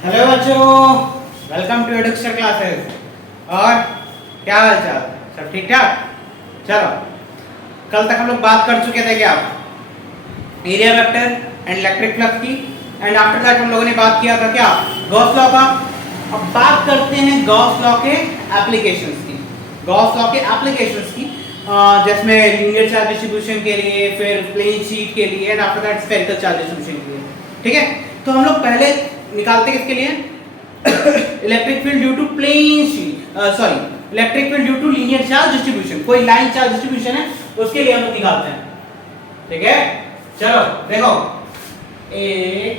Hello बच्चों, welcome to education classes. और क्या हाल चाल, सब ठीक ठाक? चलो, कल तक हम लोग बात कर चुके थे क्या, area vector and electric flux की। एंड आफ्टर दैट हम लोगों ने बात किया था क्या, गॉस लॉ का। अब बात करते हैं गॉस लॉ के एप्लीकेशंस की। गॉस लॉ के एप्लीकेशंस की जिसमें लीनियर चार्ज डिस्ट्रीब्यूशन के लिए, फिर प्लेन शीट के लिए, and after that spherical charge distribution के लिए। ठीक है, तो हम लोग पहले निकालते किसके लिए, electric field due to plane sheet, sorry electric field due to linear charge distribution. कोई लाइन चार्ज डिस्ट्रीब्यूशन है उसके लिए हम लोग निकालते हैं। ठीक है, चलो देखो, एक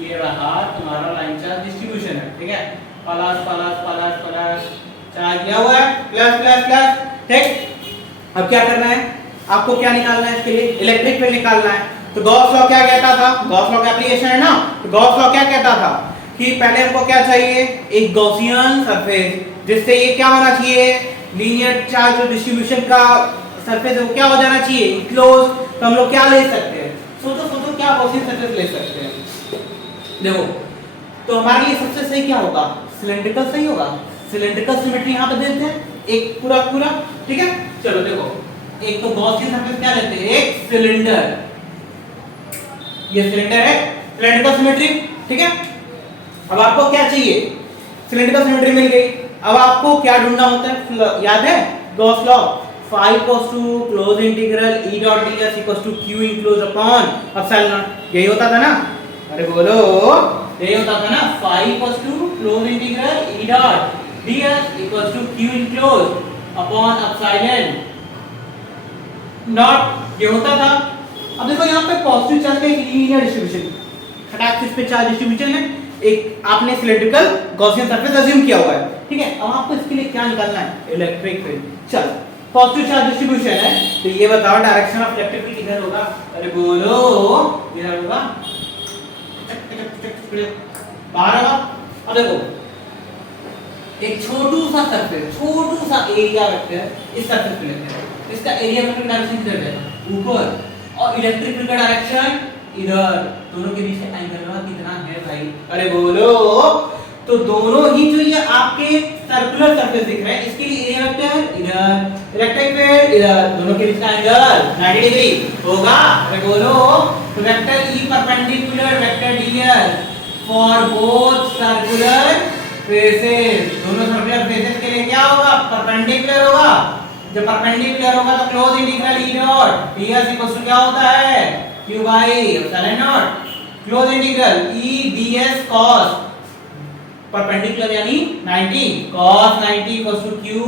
ये रहा तुम्हारा लाइन चार्ज डिस्ट्रीब्यूशन है। ठीक है, plus plus plus plus charge किया हुआ है, प्लस प्लस प्लस। ठीक, अब क्या करना है, आपको क्या निकालना है, इसके लिए इलेक्ट्रिक फील्ड निकालना है। तो गॉस लॉ क्या कहता था, गॉस लॉ का एप्लीकेशन है ना, तो गॉस लॉ क्या कहता था कि पहले हमको क्या चाहिए, एक गॉसियन सरफेस, जिससे ये क्या होना चाहिए, लीनियर चार्ज डिस्ट्रीब्यूशन का सरफेस है वो क्या हो जाना चाहिए, इनक्लोज। तो हम लोग क्या ले सकते हैं, सोचो सोचो क्या गॉसियन सरफेस ले सकते हैं। देखो, तो हमारे लिए सबसे सही क्या होगा, सिलेंड्रिकल सही होगा। सिलेंड्रिकल सिमेट्री यहां पे देते हैं एक पूरा पूरा। ठीक है, चलो देखो, एक तो गॉसियन सरफेस क्या लेते हैं, एक सिलेंडर, ये सिलेंडर है, सिलेंड्रिकल सिमेट्री। ठीक है, अब आपको क्या चाहिए, सिलेंड्रिकल सिमेट्री मिल गई। अब आपको क्या ढूंढना होता है, याद है Gauss law, phi equals to close integral E dot ds equals to q enclose upon epsilon naught. यही होता था ना, अरे बोलो, यही होता था ना, phi equals to close integral E dot ds equals to q enclose upon epsilon naught, ये होता था। अब देखो यहाँ पे पॉजिटिव चार्ज का एक लीनियर डिस्ट्रीब्यूशन, फटाक इस पे चार्ज डिस्ट्रीब्यूशन है, एक आपने सिलेंड्रिकल गॉसियन सरफेस अज्यूम किया हुआ है। ठीक है, अब आपको इसके लिए क्या निकालना है, इलेक्ट्रिक फील्ड। चल, पॉजिटिव चार्ज डिस्ट्रीब्यूशन है, तो ये बताओ डायरेक्शन ऑफ इलेक्ट्रिक फील्ड किधर होगा, अरे बोलो, इधर होगा, बाहर होगा। अब देखो, एक छोटू सा सरफेस, छोटू सा एरिया वेक्टर इस सरफेस पे लेते हैं, इसका एरिया वेक्टर डायरेक्शन किधर जाएगा, ऊपर, और इलेक्ट्रिक फील्ड का डायरेक्शन इधर। दोनों के बीच एंगल कितना है भाई, अरे बोलो, तो दोनों ही जो ये आपके सर्कुलर सरफेस दिख रहा है, इसके लिए एरिया वेक्टर इधर, इलेक्ट्रिक फील्ड इधर, दोनों के बीच का एंगल 90 डिग्री होगा। अरे बोलो, तो vector E perpendicular vector ds for both circular faces, दोनों सर्कुलर फेसेस के लिए क्या होगा, परपेंडिकुलर होगा। जब परपेंडिकुलर होगा तो close integral E dot ds equal to क्या होता है, q by epsilon naught, close integral E ds cos perpendicular यानी 90, cos 90 equal to q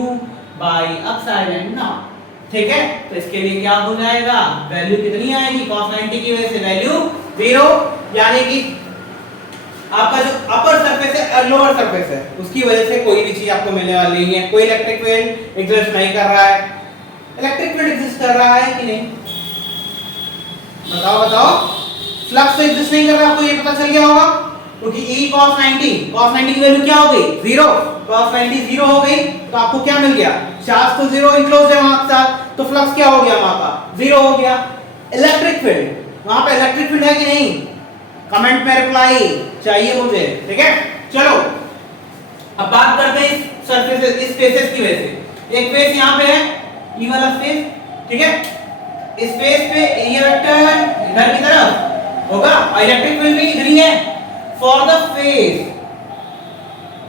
by epsilon not. ठीक है, तो इसके लिए क्या हो जाएगा, वैल्यू कितनी आएगी, cos 90 की वजह से वैल्यू 0, यानी कि आपका जो अपर सरफेस है और लोअर सरफेस है उसकी वजह से कोई भी चीज आपको मिलने वाली नहीं है। कोई इलेक्ट्रिक फील्ड एग्जिस्ट नहीं कर रहा है। इलेक्ट्रिक फील्ड एग्जिस्ट कर रहा है कि नहीं, बताओ बताओ। फ्लक्स तो एग्जिस्ट नहीं कर रहा, आपको ये पता चल गया होगा, क्योंकि E cos 90 की वैल्यू क्या हो गई, 0, cos 90 0 हो गई, तो आपको क्या मिल गया, चार्ज तो 0 इनक्लोज है वहां के साथ, तो फ्लक्स क्या हो गया वहां का, 0 हो गया। इलेक्ट्रिक फील्ड, वहां पे इलेक्ट्रिक फील्ड है कि नहीं, कमेंट में रिप्लाई चाहिए मुझे। ठीक है, चलो अब बात करते हैं इस सरफेस, इस फेसेस की वजह से। एक फेस यहां पे है, ई वाला फेस, ठीक है, इस फेस पे एरिया वेक्टर इधर की तरफ होगा और इलेक्ट्रिक फील्ड भी इधर ही है फॉर द फेस।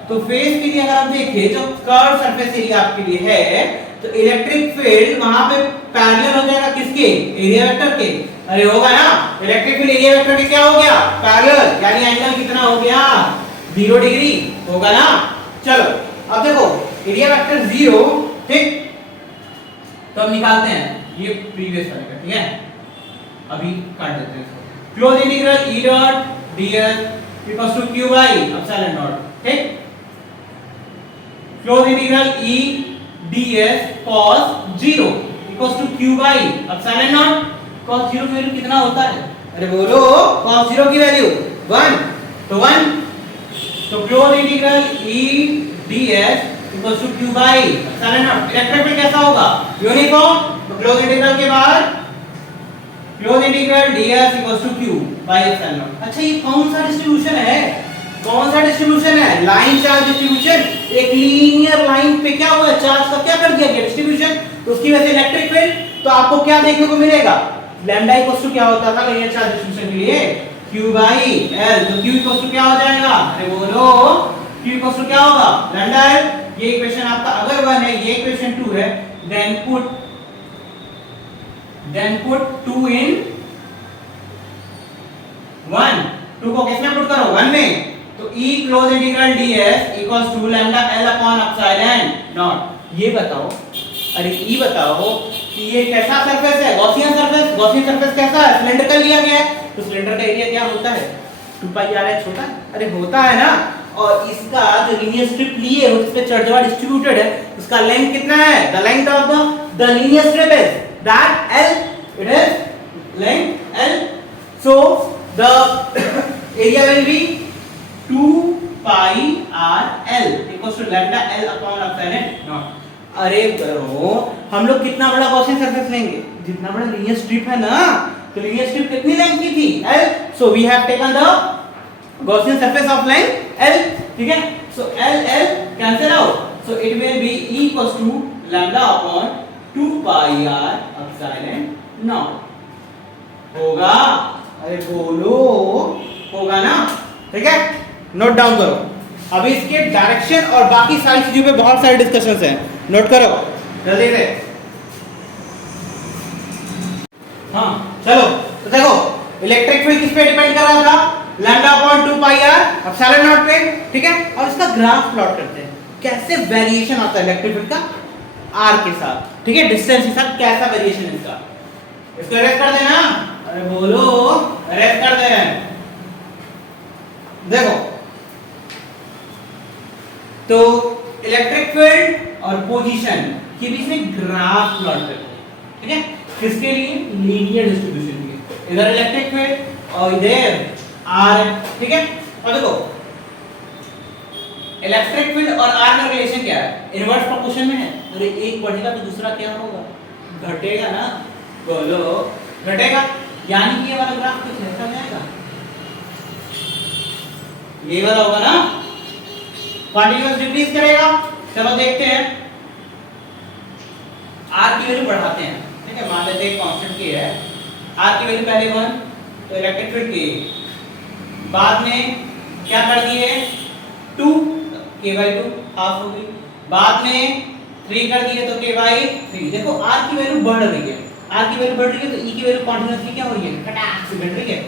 तो फेस के लिए अगर आप देखें, जो कर्व सरफेस एरिया आपके लिए है, तो इलेक्ट्रिक फील्ड वहां पे पैरेलल हो जाएगा किसके, एरिया वेक्टर के। अरे होगा ना, इलेक्ट्रिक फील्ड एरिया वेक्टर के क्या हो गया, पैरेलल, यानी एंगल कितना हो गया, 0 डिग्री होगा ना। चलो अब देखो, एरिया वेक्टर 0, ठीक, तो हम निकालते हैं ये प्रीवियस वाले का। ठीक है, अभी काट देते हैं इसको। Close integral E dot ds equals to q by epsilon not. ठीक, close integral E ds cos 0 equals to q by epsilon nought. cos 0 की वैल्यू कितना होता है, अरे बोलो, cos 0 की वैल्यू 1, तो 1, तो close integral E ds equals to q by epsilon naught. Electric field कैसा होगा, यूनिफॉर्म, तो क्लोज इंटीग्रल के बाद close integral ds equals to q by epsilon naught. अच्छा, ये कौन सा डिस्ट्रीब्यूशन है, कौन सा डिस्ट्रीब्यूशन है, लाइन चार्ज डिस्ट्रीब्यूशन। एक लीनियर लाइन पे क्या हुआ, चार्ज का क्या कर दिया गया, डिस्ट्रीब्यूशन। तो उसकी वजह से इलेक्ट्रिक फील्ड, तो आपको क्या देखने को मिलेगा, लैम्डा इक्वल टू क्या होता था लीनियर चार्ज डिस्ट्रीब्यूशन के लिए, q बाई l। तो q इक्वल टू क्या हो जाएगा, अरे बोलो, q इक्वल टू क्या होगा, लैम्डा l। ये इक्वेशन आपका अगर 1 है, ये इक्वेशन 2 है, देन पुट 2 इन 1, 2 को किसमें पुट करो, 1 में। तो E close integral ds equals to lambda l upon epsilon naught. ये बताओ, अरे E बताओ कि ये कैसा सरफेस है, गॉसियन सरफेस। गॉसियन सरफेस कैसा है, सिलेंड्रिकल लिया गया है। तो सिलेंडर का एरिया क्या होता है, 2 पाई r h होता है, अरे होता है ना। और इसका जो लीनियर स्ट्रिप लिए हो, जिस पे चढ़ डिस्ट्रीब्यूटेड है, उसका लेंथ कितना है, the length of the linear strip is that l, it is length l। So the area will be 2 pi r l equals to lambda l upon epsilon naught. अरे ब्रो, हम लोग कितना बड़ा Gaussian surface लेंगे, जितना बड़ा linear strip है ना। तो लीनियर स्ट्रिप कितनी लेंथ की थी, l। So we have taken the Gaussian surface of length l, ठीक है। So l cancel out, so it will be E equals to lambda upon 2 pi r epsilon naught. होगा, अरे बोलो, होगा ना, ठीक है। नोट डाउन करो। अभी इसके डायरेक्शन और बाकी सारी चीजों पे बहुत सारे डिस्कशंस हैं, नोट करो जल्दी से। हाँ चलो, तो देखो इलेक्ट्रिक फील्ड किस पे डिपेंड कर रहा था, lambda upon 2 pi r epsilon not पे, ठीक है। और इसका ग्राफ प्लॉट करते हैं, कैसे वेरिएशन आता है इलेक्ट्रिक फील्ड का r के साथ, ठीक है, डिस्टेंस के साथ कैसा वेरिएशन है इसका। इसको अरेस्ट कर देना, अरे बोलो, अरेस्ट कर दे। देखो तो इलेक्ट्रिक फील्ड और पोजीशन के बीच में ग्राफ प्लॉट करते हैं, ठीक है। किसके लिए, लीनियर डिस्ट्रीब्यूशन के लिए। इधर इलेक्ट्रिक फील्ड और इधर r, ठीक है। और देखो इलेक्ट्रिक फील्ड और r का रिलेशन क्या है, इनवर्स प्रोपोर्शन में है। अरे एक बढ़ेगा तो दूसरा क्या होगा, घटेगा ना, बोलो घटेगा। यानी कि ये वाला ग्राफ कुछ ऐसा जाएगा, ये वाला होगा ना, कंटीन्यूअस डिक्रीज करेगा। चलो देखते हैं, r की वैल्यू बढ़ाते हैं, ठीक है। मान लेते हैं कांस्टेंट की है, r की वैल्यू पहले 1, तो इलेक्ट्रिक फील्ड की बाद में क्या कर दिए 2, k/2 हाफ हो गई। बाद में 3 कर दिए तो k/3। देखो r की वैल्यू बढ़ रही है, r की वैल्यू बढ़ रही है तो e की वैल्यू कंटीन्यूअसली क्या हो रही है, फटाक से बढ़ रही है।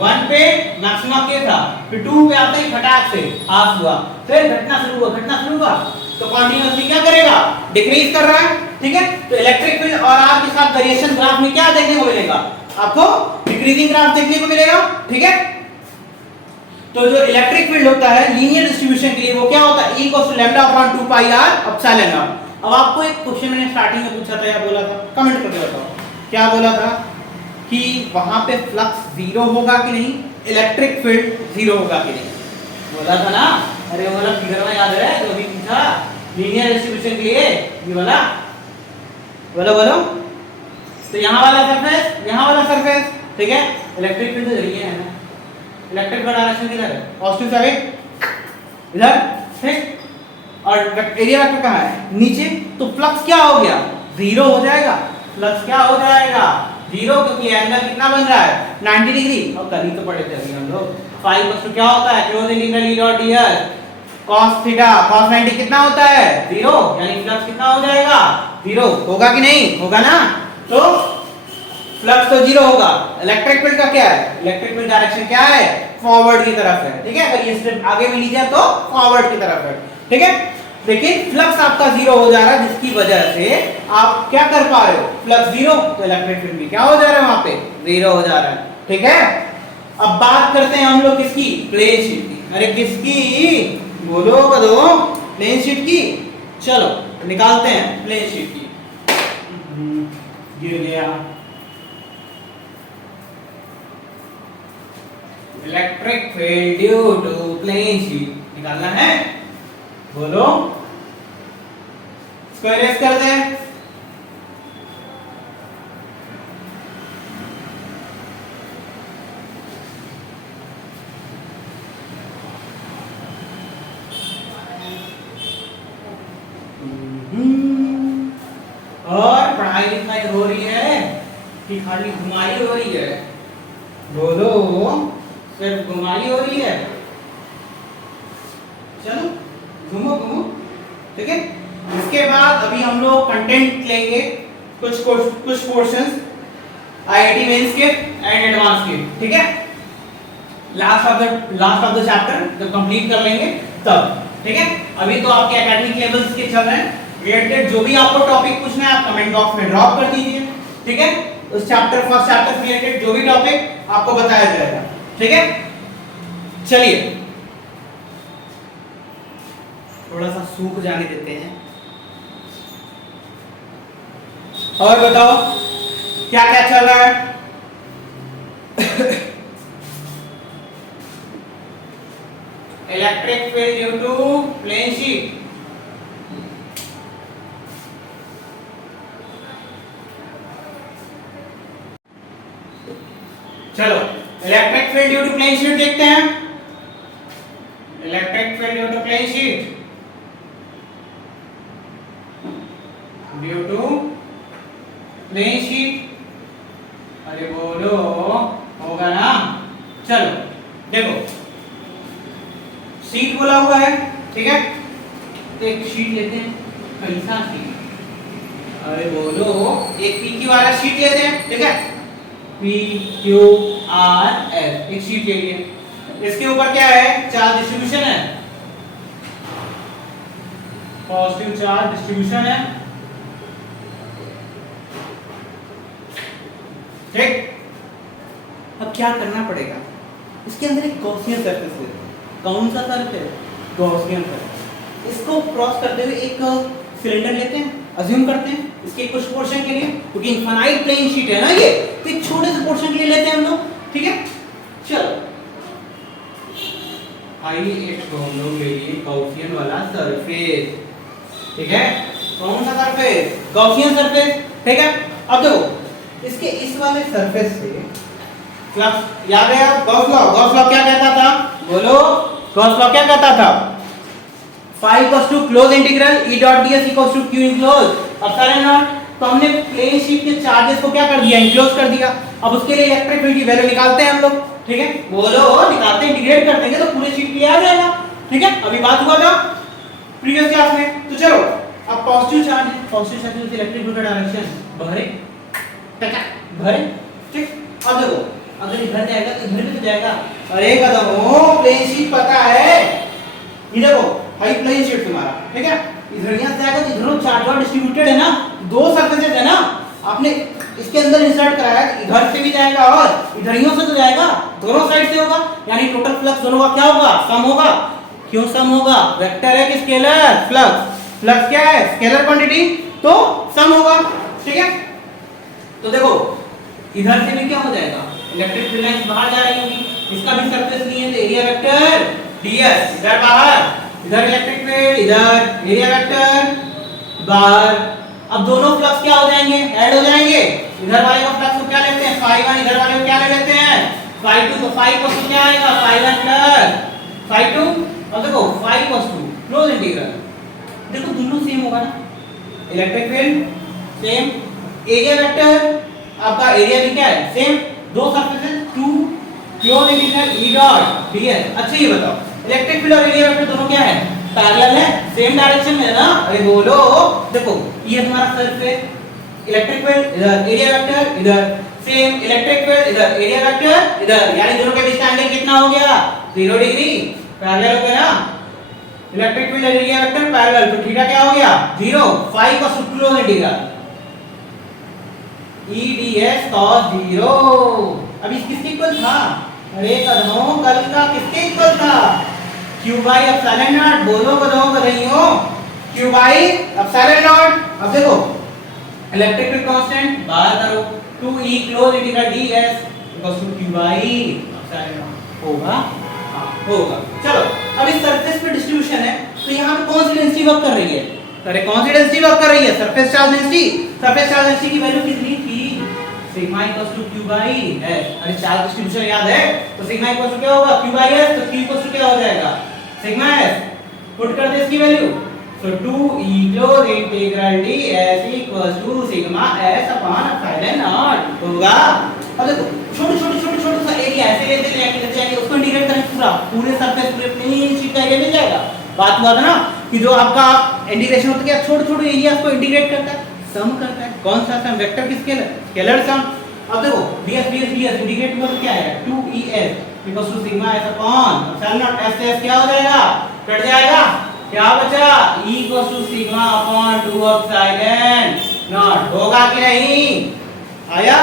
1 पे मैक्सिमम क्या था, फिर 2 पे आते ही फटाक से हाफ हुआ, फिर घटना शुरू हुआ, तो कंटीन्यूअसली क्या करेगा, डिक्रीज कर रहा है, ठीक है। तो इलेक्ट्रिक फील्ड और r के साथ वेरिएशन ग्राफ में क्या देखने को मिलेगा, आपको डिक्रीजिंग ग्राफ देखने को मिलेगा, ठीक है। तो जो इलेक्ट्रिक फील्ड होता है लीनियर डिस्ट्रीब्यूशन के लिए वो क्या होता है, E equals to lambda upon 2 pi r epsilon naught. अब आपको एक क्वेश्चन मैंने स्टार्टिंग में पूछा था या बोला था, कमेंट करके बताओ, क्या बोला था कि वहां पे फ्लक्स जीरो होगा कि नहीं, इलेक्ट्रिक फील्ड जीरो होगा कि नहीं, बोला था ना। अरे वो वाला फिगर में याद है, जो भी पूछा लीनियर डिस्ट्रीब्यूशन के लिए, ये वाला बोलो बोलो। तो यहाँ वाला सरफेस, यहाँ वाला सरफेस, ठीक है। इलेक्ट्रिक फील्ड तो ये है ना, इलेक्ट्रिक फील्ड डायरेक्शन किधर है, पॉजिटिव से इधर, ठीक। और एरिया वेक्टर कहाँ है, नीचे। तो फ्लक्स क्या हो गया, जीरो हो जाएगा। फ्लक्स क्या हो जाएगा, जीरो, क्योंकि एंगल कितना बन रहा है 90 डिग्री। और कल ही तो पढ़े थे अभी हम लोग, फाई इक्वल क्या होता है, close integral E dot ds cos theta cos 90 कितना होता है, जीरो। यानी फ्लक्स कितना हो जाएगा, जीरो। होगा कि नहीं, होगा ना। तो फ्लक्स तो जीरो होगा। इलेक्ट्रिक फील्ड का क्या है, इलेक्ट्रिक फील्ड डायरेक्शन क्या है, फॉरवर्ड की तरफ है, ठीक है। अगर ये स्टेप आगे भी लीजिए तो फॉरवर्ड की तरफ है, ठीक है। लेकिन फ्लक्स आपका जीरो हो जा रहा है, जिसकी वजह से आप क्या कर पा रहे हो, फ्लक्स जीरो, तो इलेक्ट्रिक फील्ड भी क्या हो जा रहा है, वहां पे जीरो हो जा रहा है, ठीक है। अब बात करते हैं हम लोग किसकी, प्लेन शीट की। अरे किसकी, बोलो बदो, प्लेन शीट की। चलो निकालते हैं प्लेन शीट की। गिर गया, electric field due to plane sheet निकालना है, बोलो। स्क्वायर एस कर दें, हो रही है कि खाली घुमाई हो रही है? बोलो, सिर्फ घुमाई हो रही है? चलो घूमो घूमो, ठीक है। इसके बाद अभी हम लोग कंटेंट लेंगे, कुछ पोर्शंस आईआईटी मेंस के एंड एडवांस के, ठीक है। लास्ट ऑफ द चैप्टर जब कंप्लीट कर लेंगे तब, ठीक है। अभी तो आपके एकेडमिक लेवल्स के चल रहे हैं, रिलेटेड जो भी आपको टॉपिक पूछना है आप कमेंट बॉक्स में ड्रॉप कर दीजिए, ठीक है। उस चैप्टर फर्स्ट चैप्टर से रिलेटेड जो भी टॉपिक आपको बताया जाएगा, ठीक है। चलिए थोड़ा सा सूख जाने देते हैं और बताओ क्या क्या चल रहा है। Electric field due to plane sheet, चलो electric field due to plane sheet देखते हैं। Electric field due to plane sheet, due to plane sheet, अरे बोलो होगा ना। चलो देखो शीट बोला हुआ है, ठीक है। तो एक शीट लेते हैं, कैसा शीट, अरे बोलो एक पीक्यू वाला शीट लेते हैं, ठीक है। पी क्यू आर एस एक शीट ले लिए। इसके ऊपर क्या है, चार्ज डिस्ट्रीब्यूशन है, पॉजिटिव चार्ज डिस्ट्रीब्यूशन है, ठीक। अब क्या करना पड़ेगा, इसके अंदर एक गॉसियन सरफेस है। कौन सा सरफेस, गॉसियन सरफेस। इसको क्रॉस करते हुए एक सिलेंडर लेते हैं, अज्यूम करते हैं इसके कुछ पोर्शन के लिए, क्योंकि इनफाइनाइट प्लेन शीट है ना ये, तो एक छोटे से पोर्शन के लिए लेते हैं हम लोग, ठीक है। चलो आइए एक हम लोग ले लिए गॉसियन वाला सरफेस, ठीक है। कौन सा सरफेस, गॉसियन सरफेस, ठीक है। अब देखो इसके इस वाले सरफेस से फ्लक्स याद है, गॉस लॉ क्या कहता था, बोलो गॉस लॉ क्या कहता था, phi equals to close integral E dot ds equals to q enclose epsilon naught. तो हमने प्लेन शीट के चार्जेस को क्या कर दिया, इनक्लोज कर दिया। अब उसके लिए इलेक्ट्रिक फील्ड की वैल्यू निकालते हैं हम लोग, ठीक है। बोलो निकालते हैं, इंटीग्रेट कर देंगे तो पूरे शीट क्लियर आ जाएगा, ठीक है। अभी बात हुआ था प्रीवियस क्लास में। तो चलो अब पॉजिटिव चार्ज है, positive charge is electric field का डायरेक्शन भरे टका भरे, ठीक। अब देखो अगर इधर जाएगा तो इधर भी तो जाएगा, अरे कदम हो प्लेन शीट पता है, ये देखो हाई प्लेन शीट तुम्हारा, ठीक है। इधर यहां से जाएगा तो इधरों चार्ज और डिस्ट्रीब्यूटेड है ना, दो सरफेसेस है ना, आपने इसके अंदर इंसर्ट कराया, इधर से भी जाएगा और इधरियों से तो जाएगा, दोनों साइड से होगा, यानी टोटल फ्लक्स दोनों का क्या होगा, सम होगा। क्यों सम होगा, वेक्टर है कि स्केलर, फ्लक्स, फ्लक्स क्या है स्केलर क्वांटिटी, तो सम होगा, ठीक है। तो देखो इधर से भी क्या हो जाएगा, इलेक्ट्रिक फील्ड लाइंस बाहर जा रही होगी, इसका भी सरफेस लिए तो एरिया वेक्टर ds इधर बाहर, इधर इलेक्ट्रिक फील्ड, इधर एरिया वेक्टर बाहर। अब दोनों फ्लक्स क्या हो जाएंगे, ऐड हो जाएंगे। इधर वाले का फ्लक्स को क्या लेते हैं phi 1, इधर वाले को क्या ले लेते हैं phi 2, तो phi को क्या आएगा phi 1 प्लस phi 2। अब देखो phi equals to close integral, देखो दोनों सेम होगा ना, electric field same, area vector आपका एरिया भी क्या है सेम, दो surfaces to close integral E dot ds. अच्छा ये बताओ इलेक्ट्रिक फील्ड और एरिया वेक्टर दोनों क्या है, पैरेलल है, सेम डायरेक्शन में है ना। अरे बोलो देखो ये तुम्हारा सरफेस, इलेक्ट्रिक फील्ड इधर, एरिया वेक्टर इधर, सेम इलेक्ट्रिक फील्ड इधर, एरिया वेक्टर इधर, यानी दोनों के बीच का एंगल कितना हो गया 0 डिग्री, पैरेलल हो गया ना। इलेक्ट्रिक फील्ड और एरिया वेक्टर पैरेलल, तो थीटा क्या हो गया 0, phi का close integral e ds cos 0। अब इस किसके इक्वल था, अरे कदमों कल का किसके इक्वल था, q बाई एप्सिलॉन नॉट, बोलो कदमों कदइयों q बाई एप्सिलॉन नॉट। अब देखो इलेक्ट्रिक फील्ड कांस्टेंट बाहर करो, 2e close integral ds equals to q by epsilon naught होगा, होगा। चलो अब इस सरफेस पे डिस्ट्रीब्यूशन है, तो यहां पे कौन सी डेंसिटी वर्क कर रही है, अरे कौन सी डेंसिटी वर्क कर रही है, surface charge density. Surface charge density की वैल्यू कितनी थी, sigma equals to q by s। अरे चार्ज डिस्ट्रीब्यूशन याद है, तो सिग्मा इक्वल्स टू क्या होगा q बाई s, तो q इक्वल्स टू क्या हो जाएगा सिग्मा s, पुट कर दे इसकी value So 2 close integral ds equals to sigma s upon epsilon naught होगा। अब देखो छोटे सा एरिया ऐसे लेते जाएंगे उसको इंटीग्रेट करें पूरे सरफेस पूरे प्लेन शीट का एरिया मिल जाएगा। बात हुआ था ना कि जो आपका इंटीग्रेशन होता है क्या छोटे एरियाज को इंटीग्रेट करता है, सम करता है। कौन सा सम? वेक्टर की स्केलर सम। अब देखो ds इंटीग्रेट हुआ तो क्या है 2es equals to sigma s upon epsilon naught s से s क्या हो जाएगा, कट जाएगा, क्या बचा e equals to sigma upon 2 epsilon naught. होगा कि नहीं? आया?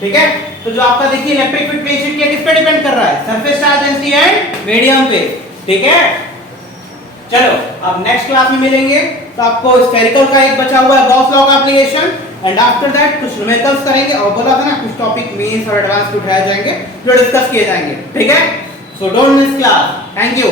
ठीक है। तो जो आपका देखिए इलेक्ट्रिक फील्ड प्लेन शीट क्या किस पे डिपेंड कर रहा है, surface charge density and medium पे। ठीक है, चलो अब नेक्स्ट क्लास में मिलेंगे। तो आपको स्फेरिकल का एक बचा हुआ है गॉस लॉ का एप्लीकेशन एंड आफ्टर दैट कुछ न्यूमेरिकल्स करेंगे और बोला था ना कुछ टॉपिक मेंस और एडवांस पे उठाए जाएंगे जो डिस्कस किए जाएंगे। ठीक है, so don't miss class. Thank you.